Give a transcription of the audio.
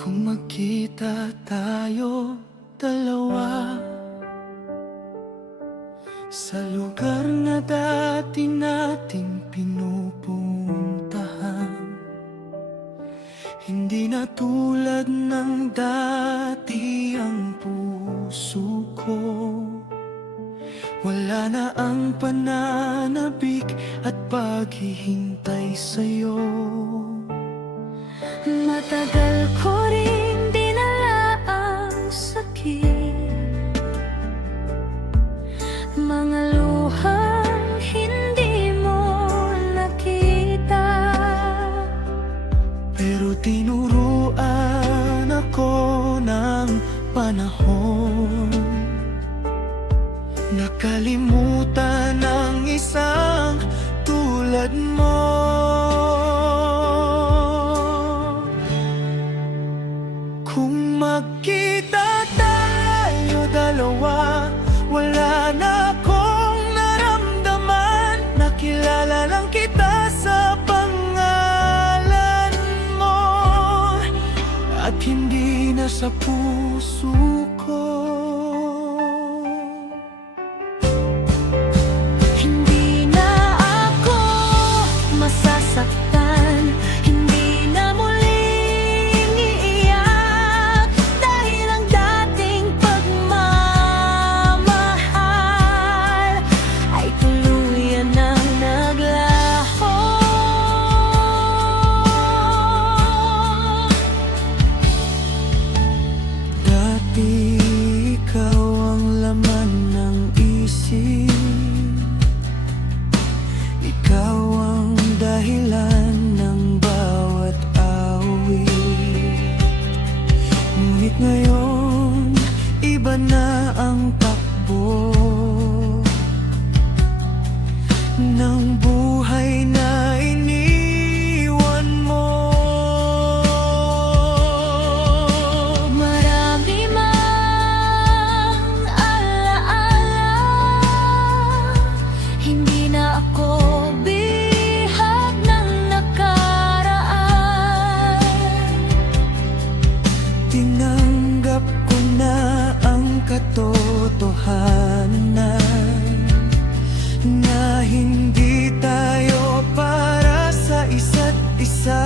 Kung magkita tayo dalawa sa lugar na dati nating pinupuntahan, hindi na tulad ng dati ang puso ko. Wala na ang pananabik at paghihintay sa'yo. Matagal ko ring dinala ang sakit, mga luhang hindi mo nakita, pero tinuruan ako ng panahon, nakalimutan ng isang tulad mo. Kung magkita tayo dalawa, wala na akong naramdaman. Nakilala lang kita sa pangalan mo, at hindi na sa puso ko. hindi na ako masasaktan, hindi na muling iiyak, dahil ang dating pagmamahal ay tuluyan ng naglaho. Dati ikaw ang laman ng isip, ikaw ang dahilan ng bawat awit. Ngunit ngayon, iba na ang takbo ng buhay na iniwan mo. Marami mang alaala, hindi na ako bihag ng nakaraan. Tinanggap ko na ang katotohanan na hindi tayo para sa isa't isa.